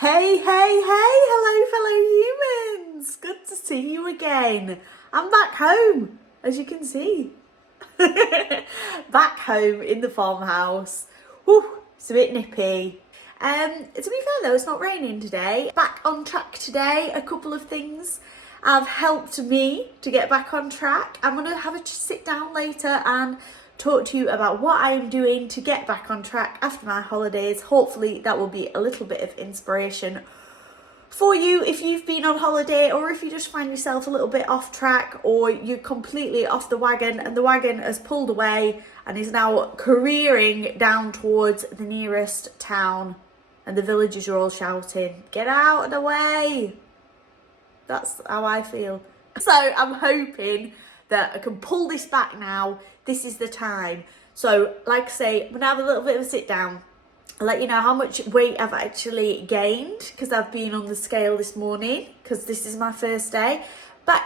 Hey, hey, hey, hello fellow humans! Good to see you again. I'm back home, as you can see. Back home in the farmhouse. Whew, it's a bit nippy. To be fair though, it's not raining today. Back on track today, a couple of things have helped me to get back on track. I'm going to have a sit down later and talk to you about what I'm doing to get back on track after my holidays. Hopefully that will be a little bit of inspiration for you if you've been on holiday, or if you just find yourself a little bit off track, or you're completely off the wagon and the wagon has pulled away and is now careering down towards the nearest town and the villagers are all shouting, "Get out of the way!" That's how I feel. So I'm hoping that I can pull this back now. This is the time. So like I say, I'm gonna have a little bit of a sit down. I'll let you know how much weight I've actually gained, because I've been on the scale this morning, because this is my first day.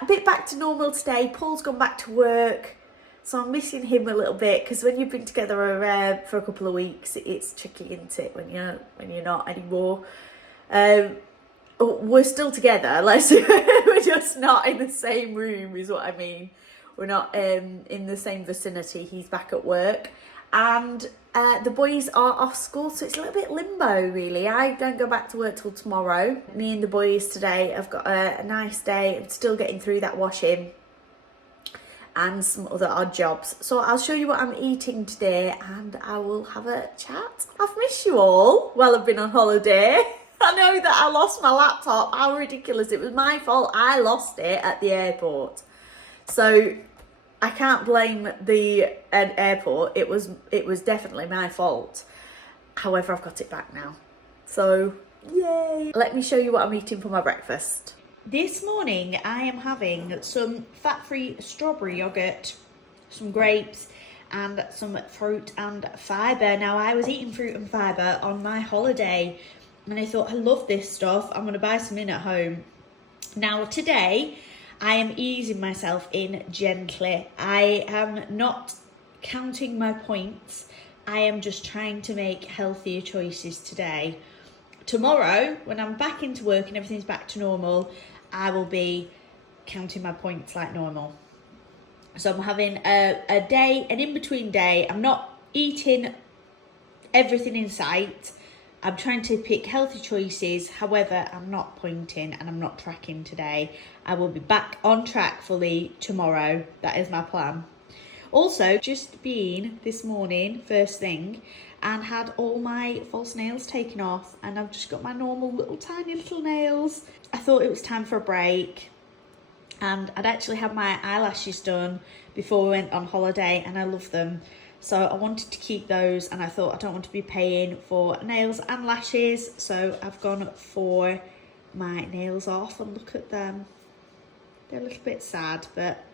Bit back to normal today. Paul's gone back to work, so I'm missing him a little bit, because when you've been together for a couple of weeks, it's tricky, isn't it, when you're not anymore. We're still together, we're just not in the same room is what I mean. We're not in the same vicinity. He's back at work and the boys are off school, so it's a little bit limbo really. I don't go back to work till tomorrow. Me and the boys today have got a nice day. I'm still getting through that washing and some other odd jobs. So I'll show you what I'm eating today and I will have a chat. I've missed you all while I've been on holiday. I know that I lost my laptop. How ridiculous. It was my fault. I lost it at the airport. So I can't blame the airport. It was definitely my fault. However, I've got it back now. So, yay. Let me show you what I'm eating for my breakfast. This morning, I am having some fat-free strawberry yogurt, some grapes, and some fruit and fibre. Now, I was eating fruit and fibre on my holiday, and I thought, I love this stuff. I'm going to buy some in at home. Now, today, I am easing myself in gently. I am not counting my points. I am just trying to make healthier choices today. Tomorrow, when I'm back into work and everything's back to normal, I will be counting my points like normal. So I'm having a day, an in-between day. I'm not eating everything in sight. I'm trying to pick healthy choices. However, I'm not pointing and I'm not tracking today. I will be back on track fully tomorrow. That is my plan. Also, just been this morning, first thing, and had all my false nails taken off, and I've just got my normal little tiny little nails. I thought it was time for a break, and I'd actually had my eyelashes done before we went on holiday, and I love them. So I wanted to keep those, and I thought I don't want to be paying for nails and lashes, so I've gone for my nails off, and look at them. They're a little bit sad, but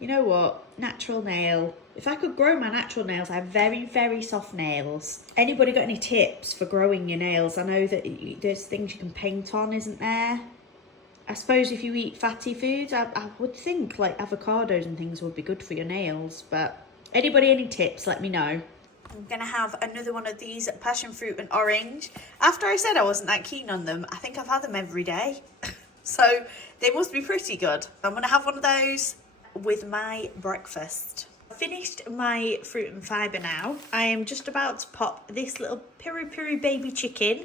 you know what? Natural nail. If I could grow my natural nails, I have very, very soft nails. Anybody got any tips for growing your nails? I know that there's things you can paint on, isn't there? I suppose if you eat fatty foods, I would think like avocados and things would be good for your nails, but anybody any tips, let me know. I'm gonna have another one of these passion fruit and orange. After I said I wasn't that keen on them, I think I've had them every day. So they must be pretty good. I'm gonna have one of those with my breakfast. I've finished my fruit and fibre now. I am just about to pop this little piri piri baby chicken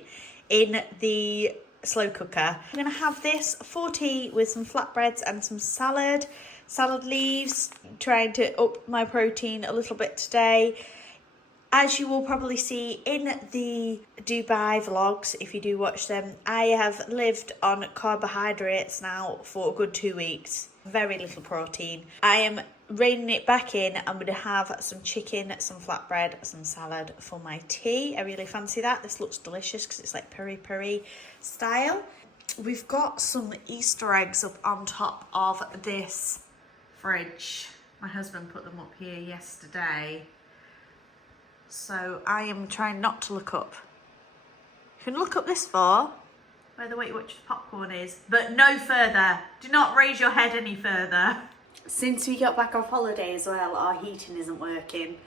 in the slow cooker. I'm gonna have this for tea with some flatbreads and some salad leaves, trying to up my protein a little bit today. As you will probably see in the Dubai vlogs, if you do watch them, I have lived on carbohydrates now for a good 2 weeks. Very little protein. I am reining it back in. I'm going to have some chicken, some flatbread, some salad for my tea. I really fancy that. This looks delicious because it's like peri-peri style. We've got some Easter eggs up on top of this fridge. My husband put them up here yesterday. So I am trying not to look up. You can look up this far, where the Weight Watchers popcorn is, but no further. Do not raise your head any further. Since we got back off holiday as well, our heating isn't working.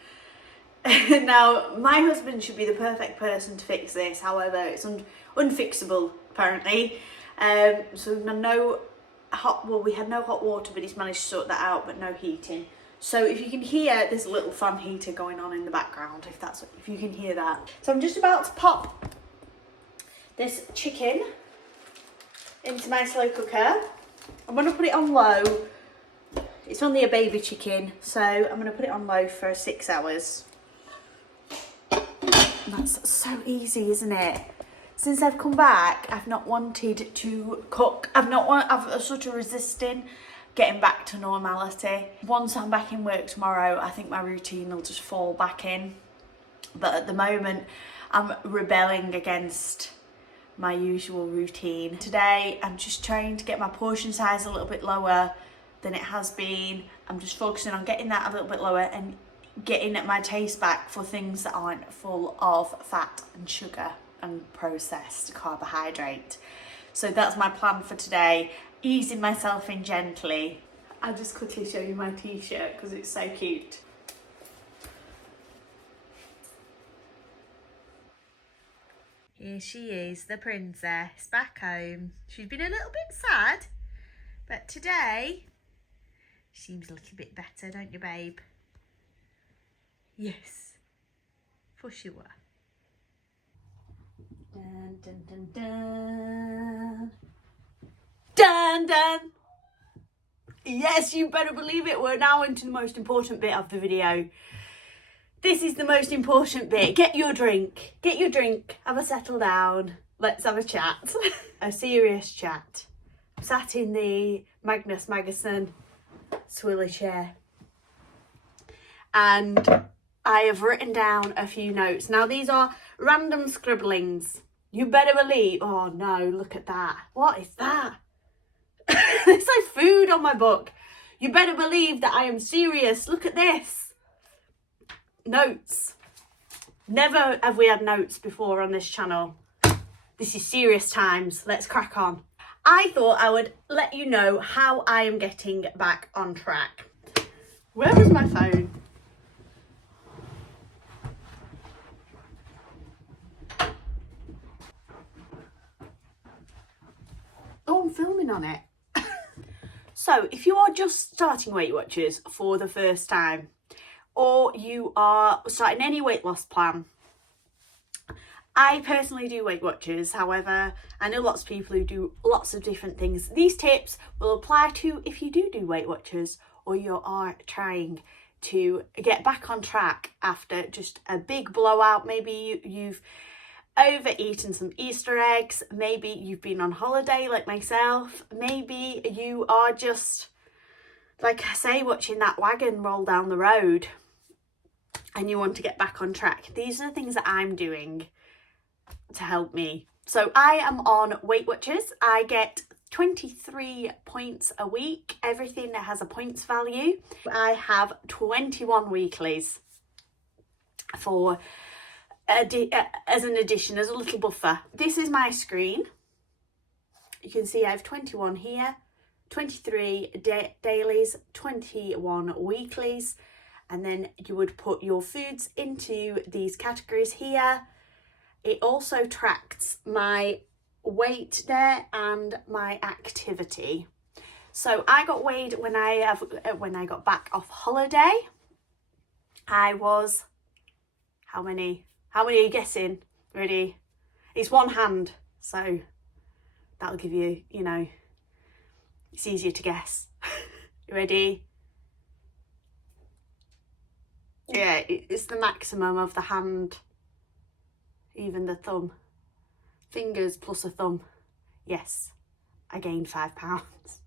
Now, my husband should be the perfect person to fix this, however, it's unfixable, apparently. So no we had no hot water, but he's managed to sort that out, but no heating. So if you can hear, there's a little fan heater going on in the background, if you can hear that. So I'm just about to pop this chicken into my slow cooker. I'm going to put it on low. It's only a baby chicken, so I'm going to put it on low for 6 hours. That's so easy, isn't it? Since I've come back, I've not wanted to cook. I've sort of resisting getting back to normality. Once I'm back in work tomorrow, I think my routine will just fall back in. But at the moment, I'm rebelling against my usual routine. Today, I'm just trying to get my portion size a little bit lower than it has been. I'm just focusing on getting that a little bit lower and getting my taste back for things that aren't full of fat and sugar and processed carbohydrate. So that's my plan for today, easing myself in gently. I'll just quickly show you my t-shirt because it's so cute. Here she is, the princess, back home. She's been a little bit sad, but today seems a little bit better, don't you, babe? Yes, for sure. Dun, dun, dun, dun. Dun, dun. Yes, you better believe it. We're now into the most important bit of the video. This is the most important bit. Get your drink. Get your drink. Have a settle down. Let's have a chat. A serious chat. I'm sat in the Magnus Magasin swilly chair. And I have written down a few notes. Now, these are random scribblings. You better believe... Oh, no, look at that. What is that? It's like food on my book. You better believe that I am serious. Look at this. Notes. Never have we had notes before on this channel. This is serious times. Let's crack on. I thought I would let you know how I am getting back on track. Where was my phone? Oh, I'm filming on it. So, if you are just starting Weight Watchers for the first time, or you are starting any weight loss plan, I personally do Weight Watchers. However, I know lots of people who do lots of different things. These tips will apply to if you do Weight Watchers or you are trying to get back on track after just a big blowout. Maybe you've overeaten some Easter eggs, maybe you've been on holiday like myself, maybe you are just, like I say, watching that wagon roll down the road and you want to get back on track. These are the things that I'm doing to help me. So I am on Weight Watchers. I get 23 points a week. Everything that has a points value. I have 21 weeklies for as an addition, as a little buffer. This is my screen. You can see I have 21 here, 23 dailies, 21 weeklies, and then you would put your foods into these categories here. It also tracks my weight there and my activity. So I got weighed when I got back off holiday. I was, how many are you guessing? Ready? It's one hand, so that'll give you, it's easier to guess. Ready? Yeah, it's the maximum of the hand, even the thumb. Fingers plus a thumb. Yes, I gained 5 pounds.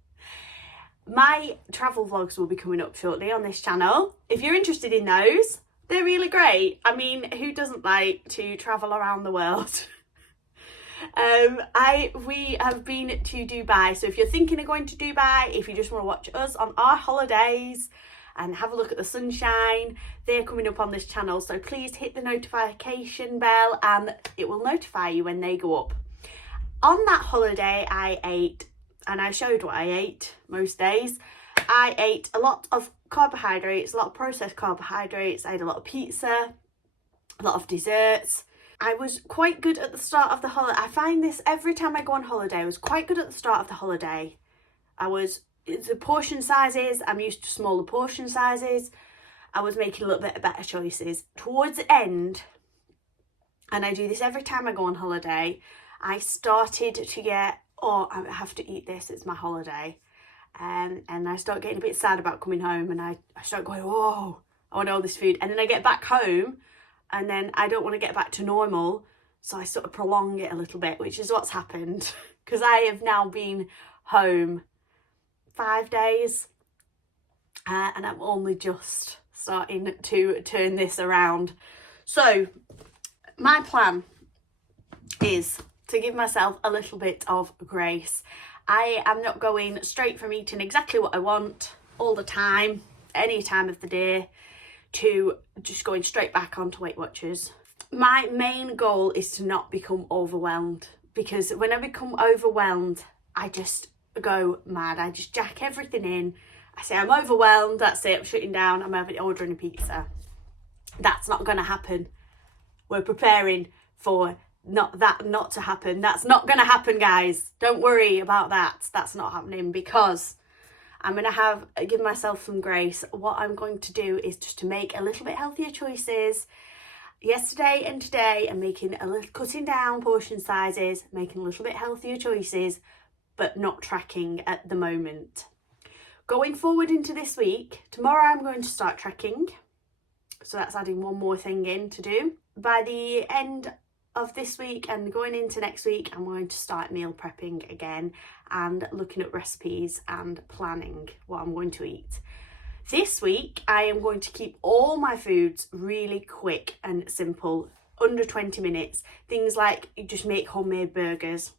My travel vlogs will be coming up shortly on this channel. If you're interested in those, they're really great. I mean, who doesn't like to travel around the world? We have been to Dubai. So if you're thinking of going to Dubai, if you just want to watch us on our holidays and have a look at the sunshine, they're coming up on this channel. So please hit the notification bell and it will notify you when they go up. On that holiday, I ate, and I showed what I ate most days. I ate a lot of carbohydrates, a lot of processed carbohydrates. I had a lot of pizza, a lot of desserts. I was quite good at the start of the holiday. I find this every time I go on holiday. I was quite good at the start of the holiday. The portion sizes, I'm used to smaller portion sizes. I was making a little bit better choices. Towards the end, and I do this every time I go on holiday, I started to get, oh, I have to eat this, it's my holiday. And I start getting a bit sad about coming home, and I start going, oh, I want all this food. And then I get back home, and then I don't want to get back to normal, so I sort of prolong it a little bit, which is what's happened. Because I have now been home 5 days, and I'm only just starting to turn this around. So my plan is to give myself a little bit of grace. I am not going straight from eating exactly what I want all the time, any time of the day, to just going straight back onto Weight Watchers. My main goal is to not become overwhelmed, because when I become overwhelmed, I just go mad. I just jack everything in. I say I'm overwhelmed, that's it, I'm shutting down, I'm ordering a pizza. That's not going to happen. We're preparing for not to happen. That's not going to happen, guys. Don't worry about that. That's not happening, because I'm going to give myself some grace. What I'm going to do is just to make a little bit healthier choices. Yesterday and today, I'm cutting down portion sizes, making a little bit healthier choices, but not tracking at the moment. Going forward into this week, tomorrow I'm going to start tracking. So that's adding one more thing in to do. By the end of this week and going into next week, I'm going to start meal prepping again and looking at recipes and planning what I'm going to eat. This week, I am going to keep all my foods really quick and simple, under 20 minutes. Things like you just make homemade burgers,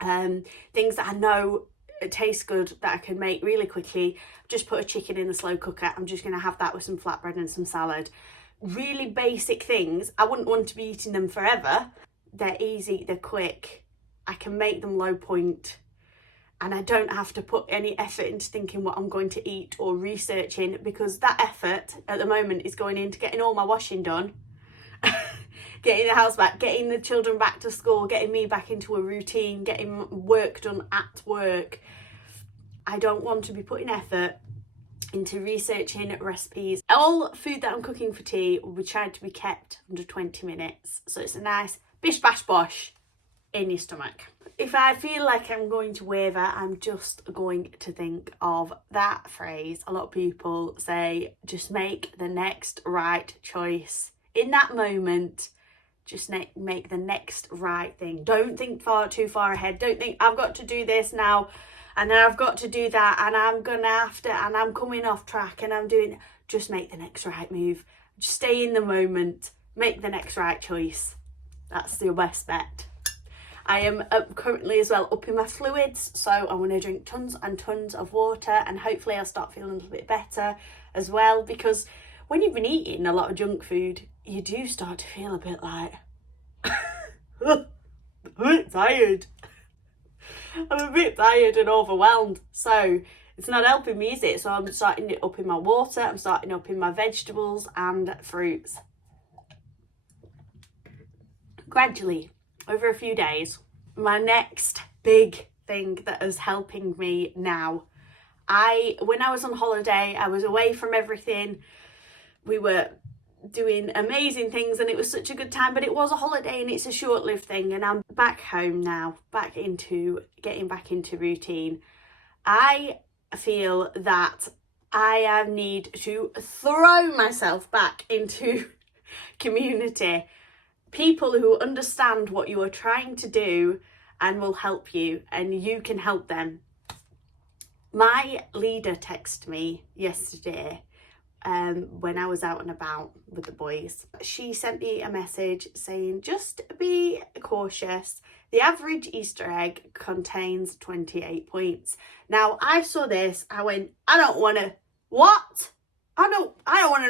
things that I know taste good that I can make really quickly. Just put a chicken in the slow cooker. I'm just going to have that with some flatbread and some salad. Really basic things. I wouldn't want to be eating them forever. They're easy, they're quick. I can make them low point, and I don't have to put any effort into thinking what I'm going to eat or researching, because that effort at the moment is going into getting all my washing done, getting the house back, getting the children back to school, getting me back into a routine, getting work done at work. I don't want to be putting effort into researching recipes. All food that I'm cooking for tea will be trying to be kept under 20 minutes. So it's a nice bish bash bosh in your stomach. If I feel like I'm going to waver, I'm just going to think of that phrase. A lot of people say, just make the next right choice. In that moment, just make the next right thing. Don't think too far ahead. Don't think I've got to do this now, and then I've got to do that, and I'm gonna have to, and I'm coming off track, and I'm doing. Just make the next right move. Just stay in the moment. Make the next right choice. That's your best bet. I am currently as well upping my fluids, so I want to drink tons and tons of water, and hopefully I'll start feeling a little bit better as well, because when you've been eating a lot of junk food, you do start to feel a bit like, I'm a bit tired. I'm a bit tired and overwhelmed, so it's not helping me, is it? So I'm starting up in my water, I'm starting up in my vegetables and fruits. Gradually, over a few days, my next big thing that is helping me now, when I was on holiday, I was away from everything. We were doing amazing things and it was such a good time, but it was a holiday and it's a short-lived thing, and I'm back home now, getting back into routine. I feel that I need to throw myself back into community. People who understand what you are trying to do and will help you, and you can help them. My leader texted me yesterday when I was out and about with the boys. She sent me a message saying, just be cautious. The average Easter egg contains 28 points. Now, I saw this, I went, I don't want to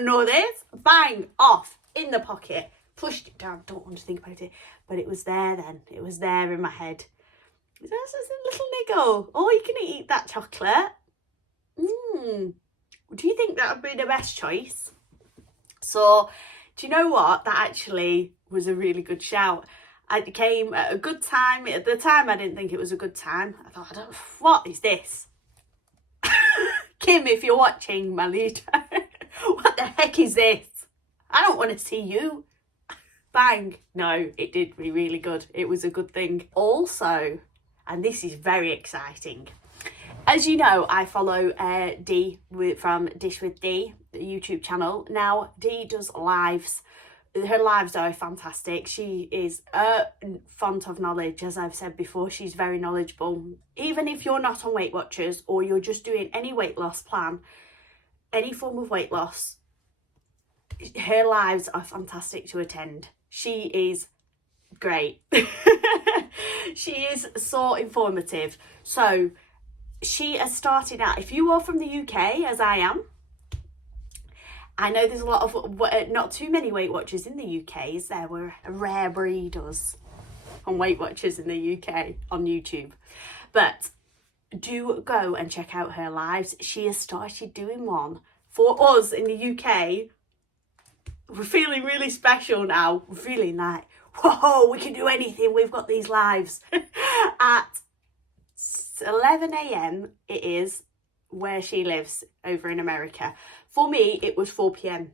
know this. Bang, off, in the pocket. Pushed it down, don't want to think about it, but it was there then. It was there in my head. That's just a little niggle. Oh, you can eat that chocolate. Do you think that would be the best choice? So Do you know what? That actually was a really good shout. I came at a good time. At the time, I didn't think it was a good time. I thought, what is this? Kim, if you're watching, my leader, what the heck is this? I don't want to see you. Bang. No, it did be really good. It was a good thing. Also, and this is very exciting, as you know, I follow Dee from Dish with Dee, the YouTube channel. Now, Dee does lives. Her lives are fantastic. She is a font of knowledge, as I've said before. She's very knowledgeable. Even if you're not on Weight Watchers or you're just doing any weight loss plan, any form of weight loss, her lives are fantastic to attend. She is great. She is so informative. So she has started out, if you are from the UK, as I am, I know there's a lot of, not too many Weight Watchers in the UK, is there? We're a rare breed, us, on Weight Watchers in the UK, on YouTube. But do go and check out her lives. She has started doing one for us in the UK. We're feeling really special now. We're feeling like, whoa, we can do anything. We've got these lives. At 11 a.m. it is, where she lives over in America. For me, it was 4 p.m.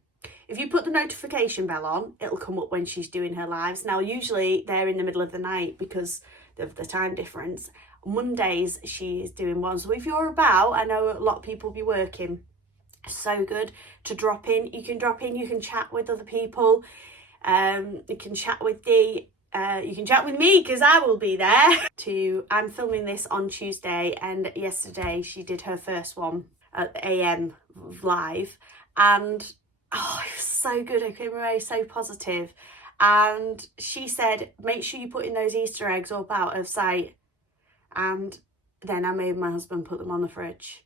If you put the notification bell on, it'll come up when she's doing her lives. Now, usually they're in the middle of the night because of the time difference. Mondays, she is doing one. So if you're about, I know a lot of people be working. So good to drop in. You can drop in, you can chat with other people. You can chat with Dee. You can chat with me because I will be there. I'm filming this on Tuesday, and yesterday she did her first one at AM live, and it was so good. I came away so positive, and she said make sure you put in those Easter eggs up out of sight, and then I made my husband put them on the fridge.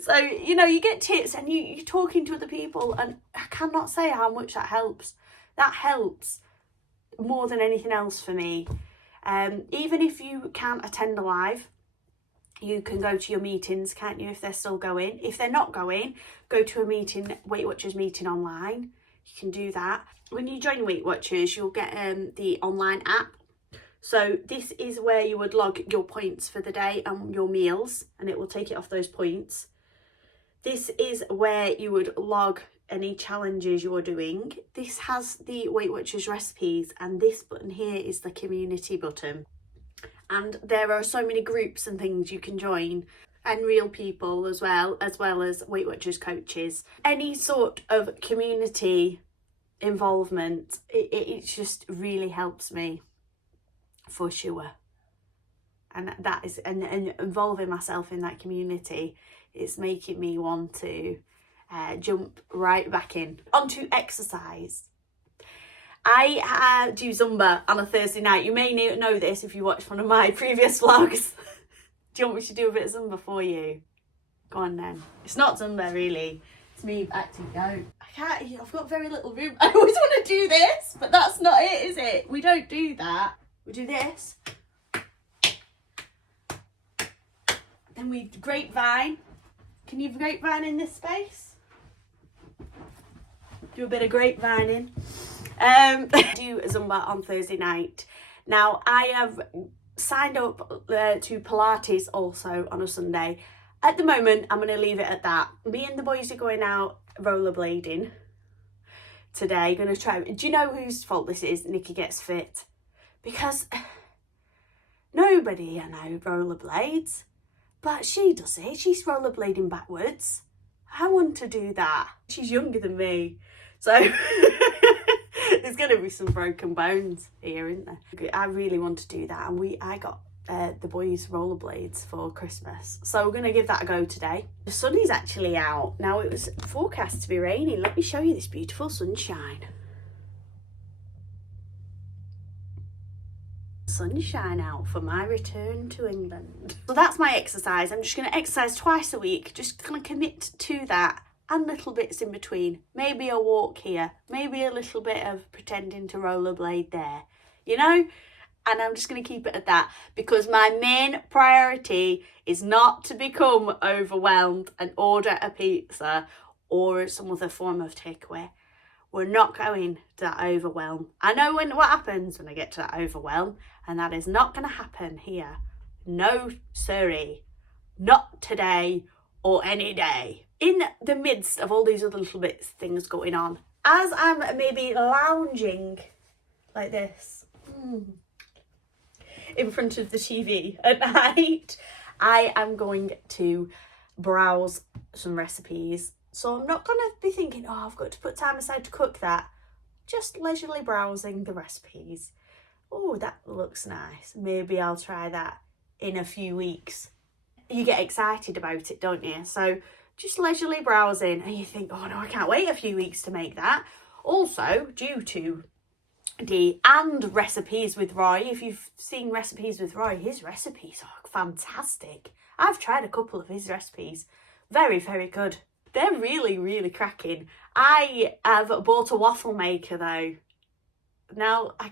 So, you know, you get tips and you're talking to other people, and I cannot say how much that helps. That helps more than anything else for me. Even if you can't attend a live, you can go to your meetings, can't you, if they're still going? If they're not going, go to a meeting, Weight Watchers meeting online. You can do that. When you join Weight Watchers, you'll get the online app. So this is where you would log your points for the day and your meals, and it will take it off those points. This is where you would log any challenges you're doing. This has the Weight Watchers recipes, and this button here is the community button. And there are so many groups and things you can join, and real people as well as Weight Watchers coaches. Any sort of community involvement, it just really helps me, for sure. And that is, and involving myself in that community, it's making me want to jump right back in. Onto exercise. I do Zumba on a Thursday night. You may know this if you watched one of my previous vlogs. Do you want me to do a bit of Zumba for you? Go on then. It's not Zumba really. It's me acting out. I can't, I've got very little room. I always want to do this, but that's not it, is it? We don't do that. We do this. Then we grapevine. Can you grapevine in this space? Do a bit of grapevining. Do Zumba on Thursday night. Now, I have signed up to Pilates also on a Sunday. At the moment, I'm going to leave it at that. Me and the boys are going out rollerblading today. Going to try. Do you know whose fault this is? Nikki Gets Fit. Because nobody I know rollerblades. But she does it. She's rollerblading backwards. I want to do that. She's younger than me. So there's going to be some broken bones here, isn't there? I really want to do that. And I got the boys rollerblades for Christmas. So we're going to give that a go today. The sun is actually out. Now, it was forecast to be raining. Let me show you this beautiful sunshine. Sunshine out for my return to England. So that's my exercise. I'm just going to exercise twice a week. Just going to commit to that and little bits in between. Maybe a walk here. Maybe a little bit of pretending to rollerblade there. You know? And I'm just going to keep it at that because my main priority is not to become overwhelmed and order a pizza or some other form of takeaway. We're not going to that overwhelm. I know what happens when I get to that overwhelm, and that is not going to happen here. No, sorry. Not today or any day. In the midst of all these other little bits, things going on, as I'm maybe lounging like this in front of the TV at night, I am going to browse some recipes. So I'm not going to be thinking, oh, I've got to put time aside to cook that. Just leisurely browsing the recipes. Oh, that looks nice. Maybe I'll try that in a few weeks. You get excited about it, don't you? So just leisurely browsing, and you think, oh no, I can't wait a few weeks to make that. Also, due to and Recipes with Roy, if you've seen Recipes with Roy, his recipes are fantastic. I've tried a couple of his recipes. Very, very good. They're really, really cracking. I have bought a waffle maker though. Now I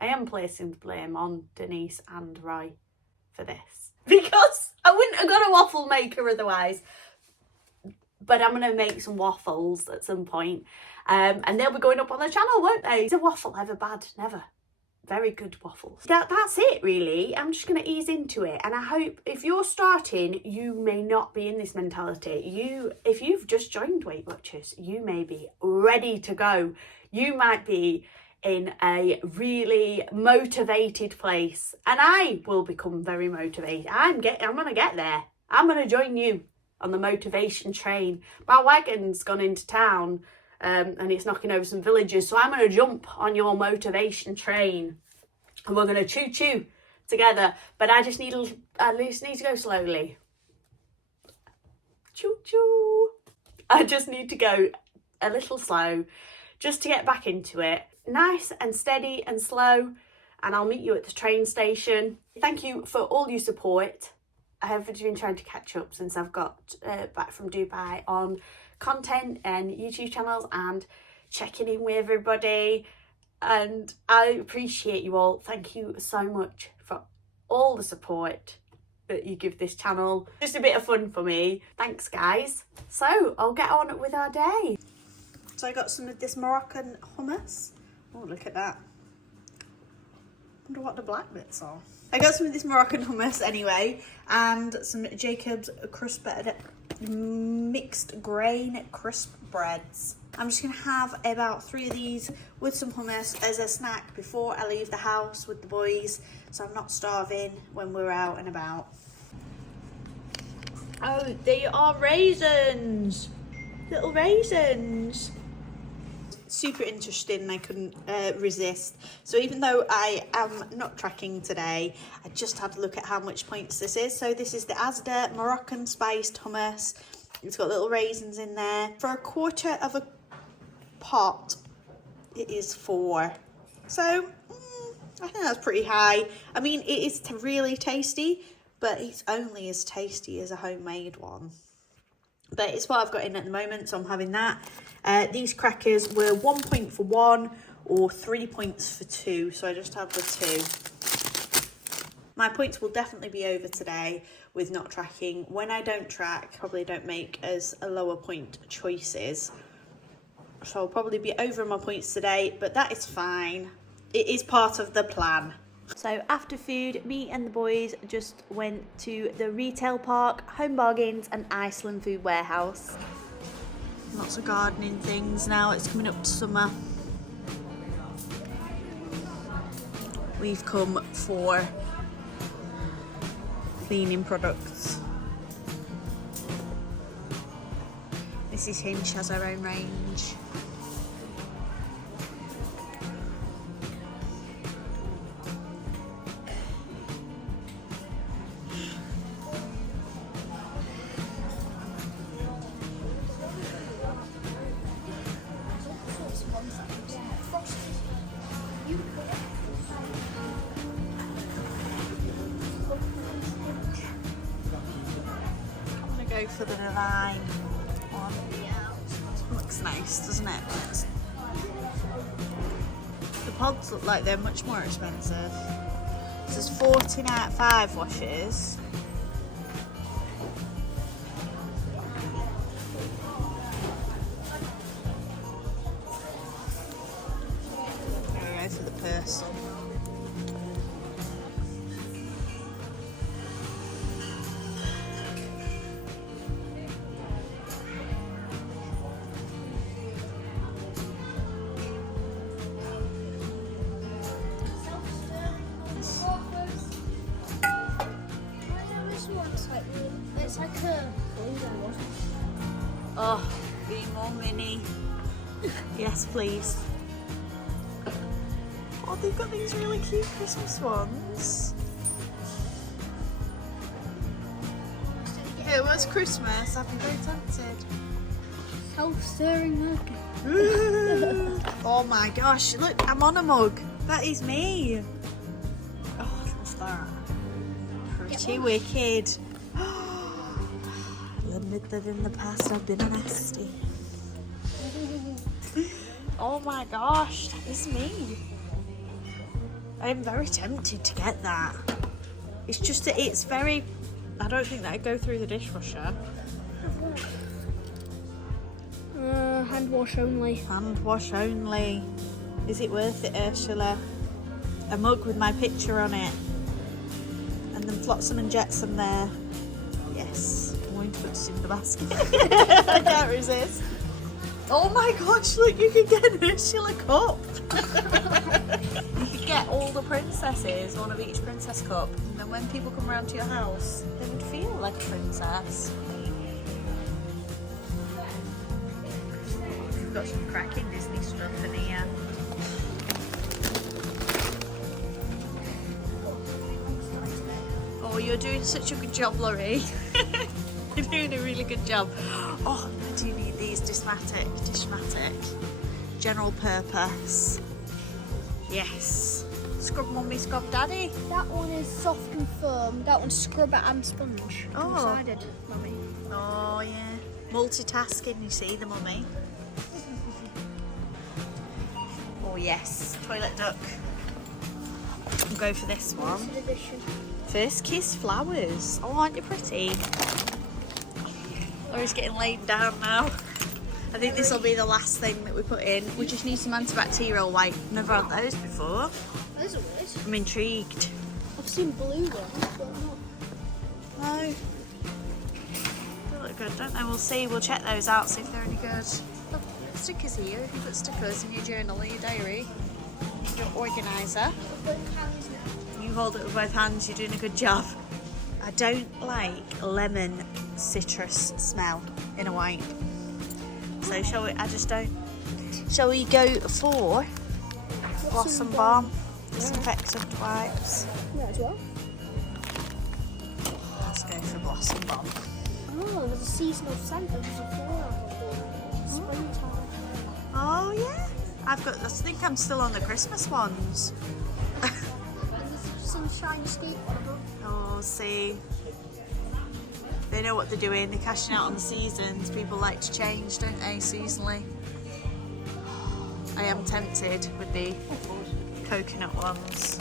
am placing the blame on Denise and Roy for this, because I wouldn't have got a waffle maker otherwise. But I'm going to make some waffles at some point. And they'll be going up on the channel, won't they? Is a waffle ever bad? Never. Very good waffles. That's it really. I'm just going to ease into it. And I hope if you're starting, you may not be in this mentality. If you've just joined Weight Watchers, you may be ready to go. You might be in a really motivated place. And I will become very motivated. I'm going to get there. I'm going to join you on the motivation train. My wagon's gone into town and it's knocking over some villages, so I'm going to jump on your motivation train and we're going to choo-choo together. But I just need to go slowly. Choo-choo. I just need to go a little slow just to get back into it. Nice and steady and slow, and I'll meet you at the train station. Thank you for all your support. I have been trying to catch up since I've got back from Dubai on content and YouTube channels and checking in with everybody, and I appreciate you all. Thank you so much for all the support that you give this channel. Just a bit of fun for me. Thanks guys. So I'll get on with our day. So I got some of this Moroccan hummus. Oh, look at that. Wonder what the black bits are. I got some of this Moroccan hummus anyway, and some Jacob's mixed grain crisp breads. I'm just going to have about 3 of these with some hummus as a snack before I leave the house with the boys, so I'm not starving when we're out and about. Oh, they are raisins! Little raisins! Super interesting, and I couldn't resist. So even though I am not tracking today, I just had to look at how much points this is. So this is the Asda Moroccan spiced hummus. It's got little raisins in there. For a quarter of a pot, it is 4. So I think that's pretty high. I mean, it is really tasty, but it's only as tasty as a homemade one. But it's what I've got in at the moment, so I'm having that. These crackers were 1 point for 1 or 3 points for 2, so I just had the 2. My points will definitely be over today with not tracking. When I don't track, probably don't make as a lower point choices. So I'll probably be over my points today, but that is fine. It is part of the plan. So after food, me and the boys just went to the retail park, Home Bargains and Iceland Food Warehouse. Lots of gardening things now, it's coming up to summer. We've come for cleaning products. Mrs. Hinch has her own range. Go for the Divine one. Looks nice, doesn't it? The pods look like they're much more expensive. This is 14.5 washes. person. It's like a Oh, be more mini. Yes, please. Oh, they've got these really cute Christmas ones. If it was Christmas, I'd be very tempted. self-stirring mug. Oh my gosh, look, I'm on a mug. That is me. Oh, what's that? Pretty wicked. I'll admit that in the past I've been a nasty. Oh my gosh, that is me. I'm very tempted to get that. It's just that it's very... I don't think that'd go through the dishwasher. Hand wash only. Hand wash only. Is it worth it, Ursula? A mug with my picture on it. And then Flotsam and Jetsam there. Yes. I'm going to put this in the basket. I can't resist. Oh my gosh, look, you can get an Ursula cup. You could get all the princesses, one of each princess cup. And then when people come around to your house, they would feel like a princess. We've got some cracking Disney stuff in here. Oh, you're doing such a good job, Laurie. You're doing a really good job. Oh, I do need these Dishmatic. General purpose. Yes. Scrub mummy, scrub daddy. That one is soft and firm. That one's scrubber and sponge. Oh. Two-sided, mummy. Oh, yeah. Multitasking, you see, the mummy. Oh, yes. Toilet duck. I'll go for this one. Limited edition. First Kiss flowers. Oh, aren't you pretty? Laurie's getting laid down now. I think this will be the last thing that we put in. We just need some antibacterial wipe. Never had those before. Those are weird. I'm intrigued. I've seen blue ones, but not. No. They look good, don't they? We'll see. We'll check those out, see if they're any good. Look, stickers here. You can put stickers in your journal or your diary. Your organiser. You hold it with both hands. You're doing a good job. I don't like lemon citrus smell in a wipe. So shall we? I just don't. Shall we go for Blossom Balm disinfectant wipes? Yeah, as well. Let's go for Blossom Balm. Oh, there's a seasonal scent of Sephora. Springtime. Oh yeah, I've got. I think I'm still on the Christmas ones. Some shiny steep one. Oh, see. They know what they're doing. They're cashing out on the seasons. People like to change, don't they, seasonally? I am tempted with the coconut ones.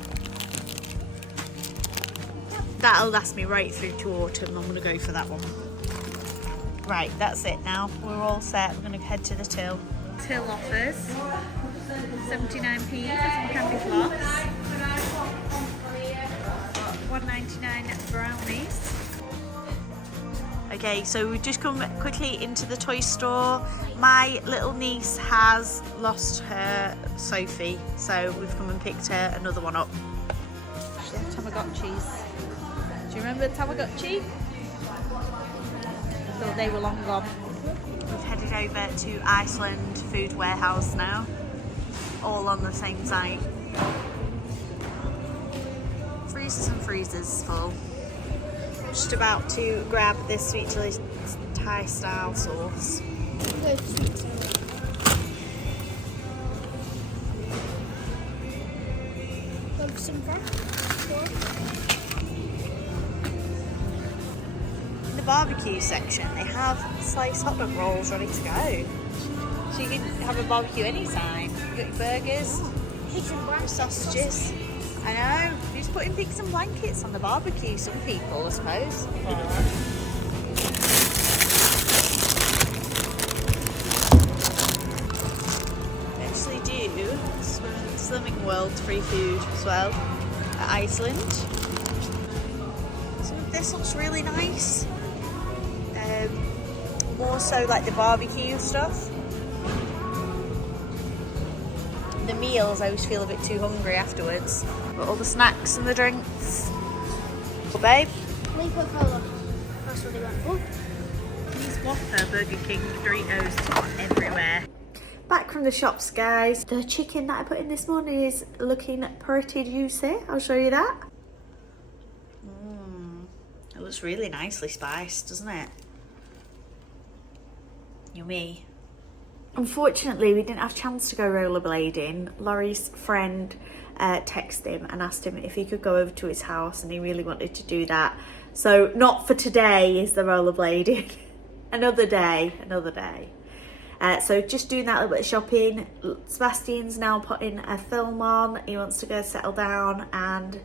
That'll last me right through to autumn. I'm going to go for that one. Right, that's it now. We're all set. We're going to head to the till. Till offers. 79p for some candy floss. 1.99 brownies. Okay, so we've just come quickly into the toy store. My little niece has lost her Sophie, so we've come and picked her another one up. She had Tamagotchis. Do you remember Tamagotchi? I thought they were long gone. We've headed over to Iceland Food Warehouse now, all on the same site. Freezers and freezers full. Just about to grab this sweet chili Thai style sauce. In the barbecue section, they have sliced hot dog rolls ready to go. So you can have a barbecue anytime. You got your burgers, your sausages. I know. Who's putting pigs and blankets on the barbecue? Some people, I suppose. Actually do swim in this Slimming World free food as well at Iceland. Some of this looks really nice. More so like the barbecue stuff. The meals, I always feel a bit too hungry afterwards. But all the snacks and the drinks. Oh, babe. Leave Cola. That's what they went for. These Whopper, Burger King, Doritos are everywhere. Back from the shops, guys. The chicken that I put in this morning is looking pretty juicy. I'll show you that. It looks really nicely spiced, doesn't it? Yummy. Unfortunately, we didn't have a chance to go rollerblading. Laurie's friend texted him and asked him if he could go over to his house, and he really wanted to do that. So not for today is the rollerblading. Another day, another day. So just doing that little bit of shopping. Sebastian's now putting a film on. He wants to go settle down and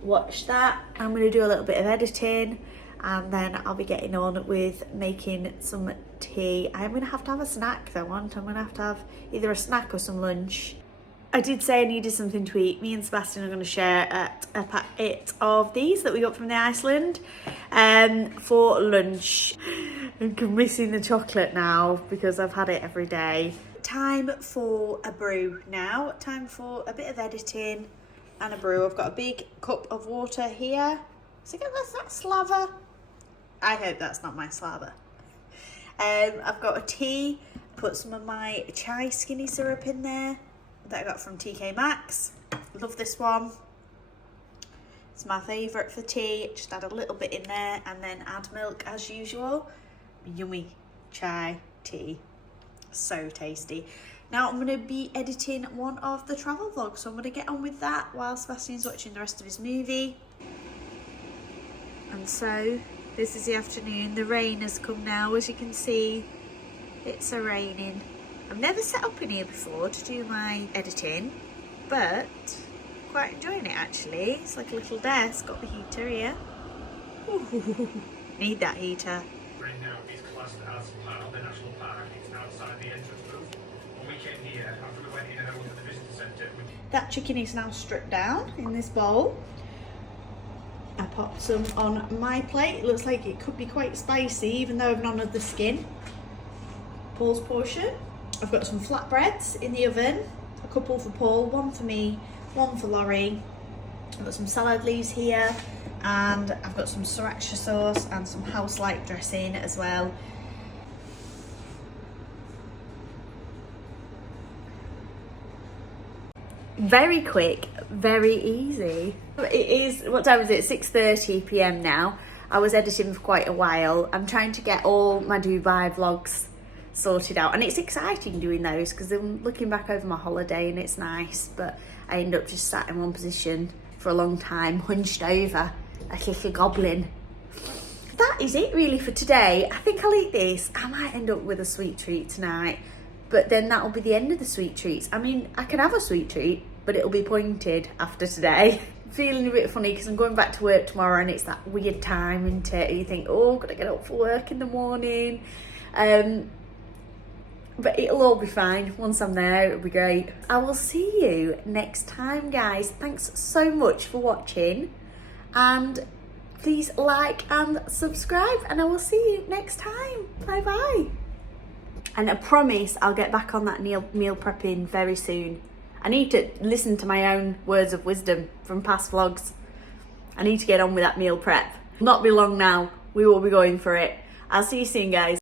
watch that. I'm going to do a little bit of editing, and then I'll be getting on with making some tea. I'm going to have a snack though, I'm going to have either a snack or some lunch. I did say I needed something to eat. Me and Sebastian are going to share a packet of these that we got from the Iceland for lunch. I'm missing the chocolate now because I've had it every day. Time for a brew now. Time for a bit of editing and a brew. I've got a big cup of water here. So that's that slava. I hope that's not my slava. I've got a tea. Put some of my chai skinny syrup in there that I got from TK Maxx. Love this one. It's my favourite for tea. Just add a little bit in there and then add milk as usual. Yummy chai tea. So tasty. Now I'm going to be editing one of the travel vlogs, so I'm going to get on with that while Sebastian's watching the rest of his movie. And so this is the afternoon. The rain has come now, as you can see. It's raining. I've never set up in here before to do my editing, but quite enjoying it actually. It's like a little desk, got the heater here. Ooh, need that heater. Right now is classed as part of the national park. It's outside the entrance booth. When we came here, after we went in and out of the visitor centre, That chicken is now stripped down in this bowl. I popped some on my plate. It looks like it could be quite spicy, even though I've none of the skin. Paul's portion. I've got some flatbreads in the oven. A couple for Paul, one for me, one for Laurie. I've got some salad leaves here, and I've got some sriracha sauce and some house-like dressing as well. Very quick, very easy. It is, what time is it? 6:30 p.m. now. I was editing for quite a while. I'm trying to get all my Dubai vlogs sorted out, and it's exciting doing those because I'm looking back over my holiday and it's nice, but I end up just sat in one position for a long time, hunched over like a goblin. That is it really for today. I think I'll eat this. I might end up with a sweet treat tonight, but then that'll be the end of the sweet treats. I mean, I can have a sweet treat, but it'll be pointed after today. Feeling a bit funny because I'm going back to work tomorrow and it's that weird time, isn't it? You think, oh, gotta get up for work in the morning. But it'll all be fine. Once I'm there, it'll be great. I will see you next time, guys. Thanks so much for watching. And please like and subscribe. And I will see you next time. Bye-bye. And I promise I'll get back on that meal prepping very soon. I need to listen to my own words of wisdom from past vlogs. I need to get on with that meal prep. Not be long now. We will be going for it. I'll see you soon, guys.